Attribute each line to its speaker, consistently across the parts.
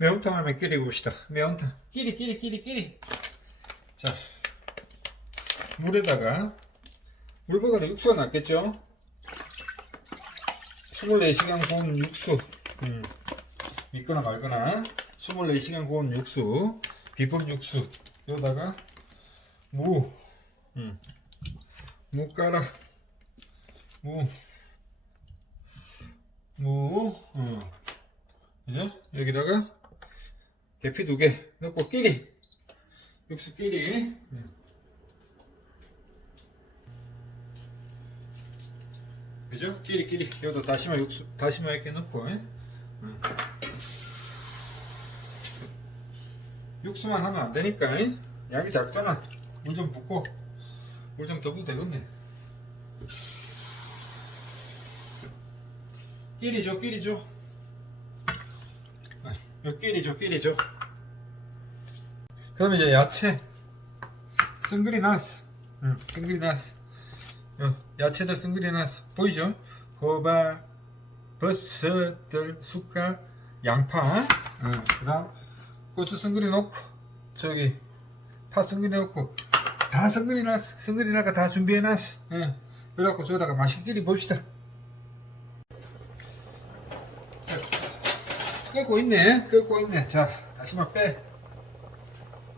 Speaker 1: 매운탕 하면 끓여 봅시다. 매운탕. 끼리 끼리 끼리 끼리. 자 물에다가 물보다는 육수가 낫겠죠? 24시간 구운 육수. 음. 믿거나 말거나 24시간 구운 육수. 비법 육수. 여기다가 무. 음. 무 깔아. 무. 무. 어. 그죠? 여기다가 계피 두 개 넣고 끼리. 육수 끼리. 음. 그죠? 끼리 끼리 여기다 다시마 육수 다시마 이렇게 넣고 에? 음. 육수만 하면 안 되니까 에? 양이 작잖아 물 좀 붓고 물 좀 더 부어도 되겠네 끼리 줘 끼리 줘 아, 요 끼리 줘 끼리 줘그 다음에 이제 야채 생그리 나스 응, 생그리 나스 어, 야채들 놨어. 보이죠? 호박, 버섯들, 쑥갓, 양파, 어, 그 다음 고추 쓴그리 넣고, 저기, 파 쓴그리 넣고, 다 쓴그리 놨어. 쓴그리 나가 다 준비해놨어. 어, 그래갖고 저기다가 맛있게 끓이 봅시다. 끓고 있네. 끓고 있네. 자, 다시마 빼.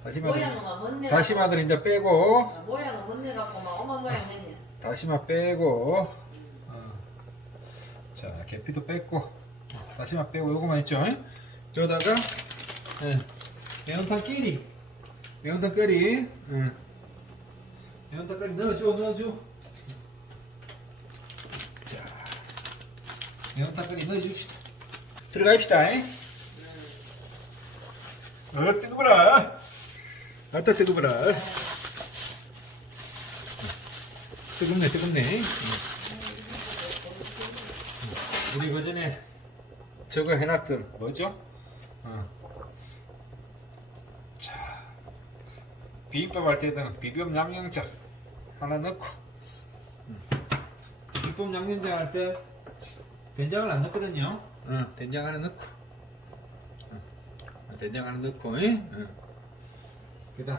Speaker 1: 다시마들,
Speaker 2: 모양은
Speaker 1: 다시마들 이제 빼고,
Speaker 2: 모양은 뭔네 갖고 막 어마 모양 했네.
Speaker 1: 다시마 빼고. 어. 자 계피도 뺐고. 어, 다시마 빼고. 요거만 있죠? 여기다가 예, 매운탕 끼리 매운탕 끓이. 예. 매운탕 끓이 넣어줘 넣어줘. 자 매운탕 끓이 넣어줍시다 들어갑시다 잉? 어 뜨거워라 아따 뜨거워라 뜨겁네 뜨겁네 우리 그 전에 저거 해놨던 뭐죠? 어. 자 비빔밥 할 때는 비빔 양념장 하나 넣고 음. 비빔 양념장 할 때 된장을 안 넣거든요 어, 된장 하나 넣고. 어. 된장 하나 넣고 어. 그 다음.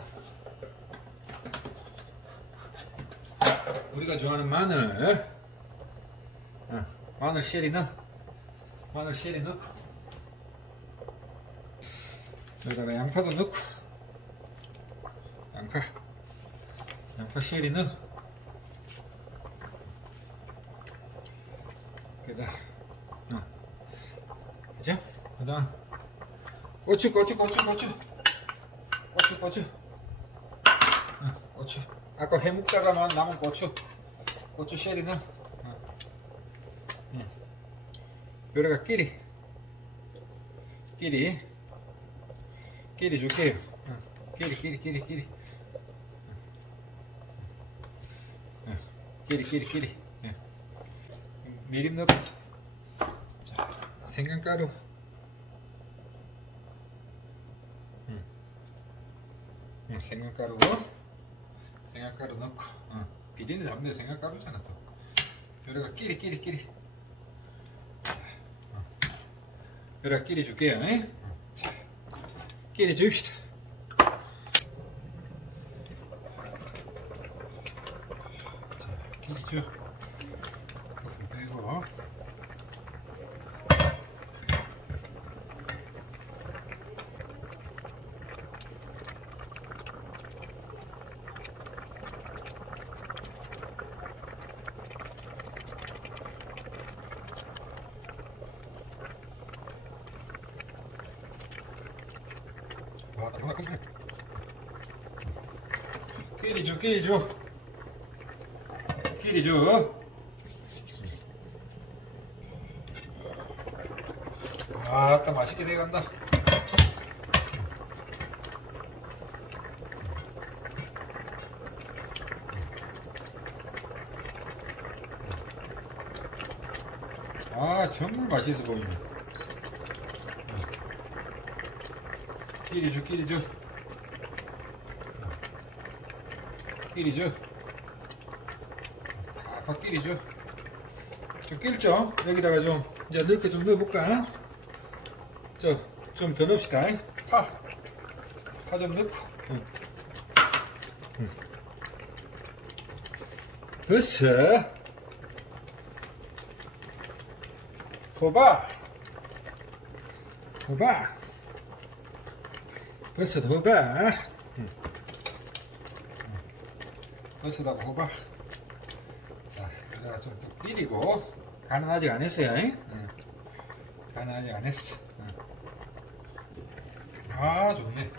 Speaker 1: 우리가 좋아하는 마늘. 어, 마늘 쉐리 넣어. 마늘 쉐리 넣고. 여기다가 양파도 넣고. 양파. 양파 넣어. 그다음. 어. 그죠? 그다음. 고추 고추 고추 고추. 고추 고추. 어, 고추. 아까 해묵다가 만 남은 고추. 고추 쉐리는. 요래가 끼리. 끼리. 끼리 줄게요 어. 끼리 끼리 끼리 끼리. 어. 끼리 끼리 끼리. 예. 미림 넣고. 자, 생강가루 음. 음, 생강가루 생강가루 넣고. 어, 비린내 잡는 데 생강가루잖아 또. 요래가 끼리 끼리 끼리. 어. 요래가 끼리 줄게요 에? 어, 자 끼리 줍시다. 자 끼리 줘 거품 빼고 아, 얼마나 큰데? 끼리 줘, 끼리 줘. 끼리 줘. 아따 맛있게 돼간다. 아 정말 맛있어 보이네. 끼리 줘, 끼리 줘. 끼리 줘. 아빠 끼리 줘. 좀 낄죠? 여기다가 좀 이제 거좀 넣어볼까? 저좀 더 넣읍시다. 파. 파 좀 넣고. 응. 응. 버섯. 호박. 호박. 버섯, 호박. 응. 버섯하고 호박. 자, 여기다가 좀더 끓이고. 간은 아직 안 했어요. 응. 간은 아직 안 했어. 응. 아, 좋네.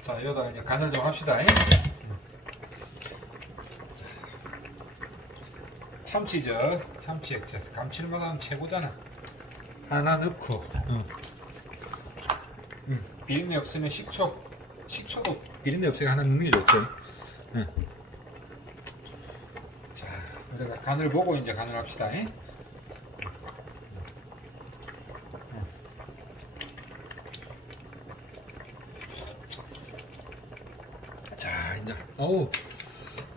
Speaker 1: 자, 여기다가 이제 간을 좀 합시다. 응. 참치죠. 참치 액젓. 감칠맛 하면 최고잖아. 하나 넣고. 응. 응. 비린내 없으면 식초. 식초도 비린내 없으니까 하나 넣는 게 좋죠. 응. 자, 우리가 간을 보고 이제 간을 합시다. 잉? 자, 이제 어우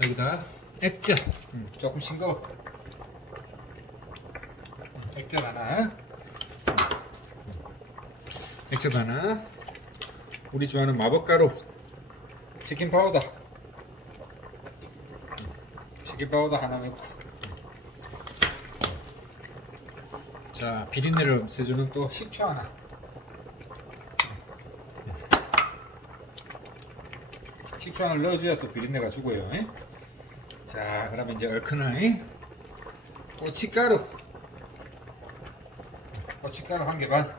Speaker 1: 여기다 액젓 음, 조금 싱거워. 음, 액젓 하나, 음, 액젓 하나, 우리 좋아하는 마법가루, 치킨 파우더, 음, 치킨 파우더 하나 넣고. 자, 비린내를 없애주는 또 식초 하나. 식초 하나 넣어줘야 또 비린내가 죽어요. 에? 자, 그러면 이제 얼큰한 에? 고춧가루. 고춧가루 한 개 반.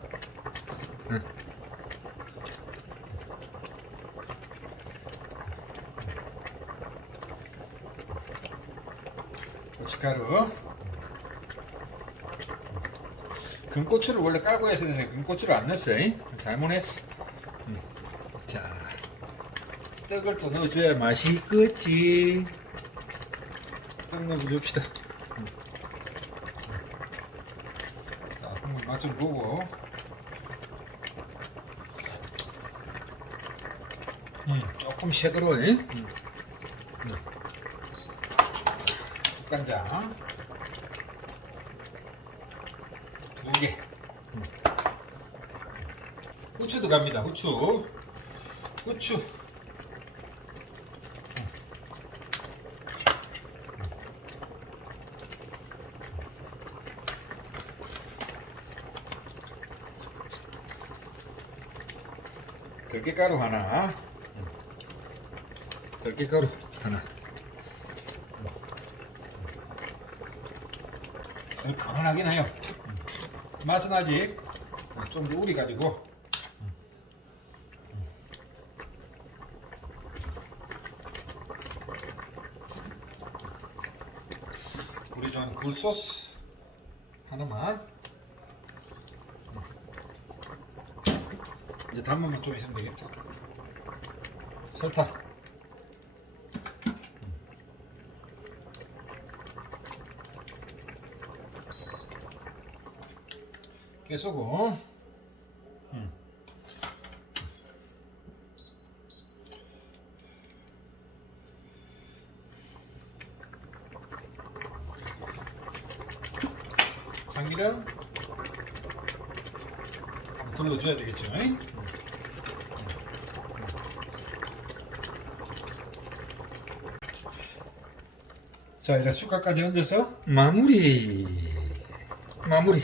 Speaker 1: 고춧가루. 금고추를 원래 깔고 했어야 되는데 금고추를 안 넣었어요. 에? 잘못했어. 음. 자. 떡을 또 넣어줘야 맛이 있겠지. 떡 넣어줍시다. 음. 자, 한번 맛좀 보고. 음, 조금. 음. 간장. 두 개. 음. 후추도 갑니다, 후추. 후추. 들깨가루 하나 들깨가루 하나 얼큰하긴 해요 맛은 아직 좀 더 우리가지고 우리 좋아하는 굴소스 하나만 이제 단무만 좀 있으면 되겠다. 설탕. 소금. 음. 참기름. 둘러줘야 되겠죠. 잉? 자, 이제 숟가까지 얹어서 마무리. 마무리.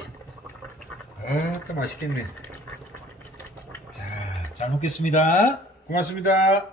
Speaker 1: 맛있겠네. 자, 잘 먹겠습니다. 고맙습니다.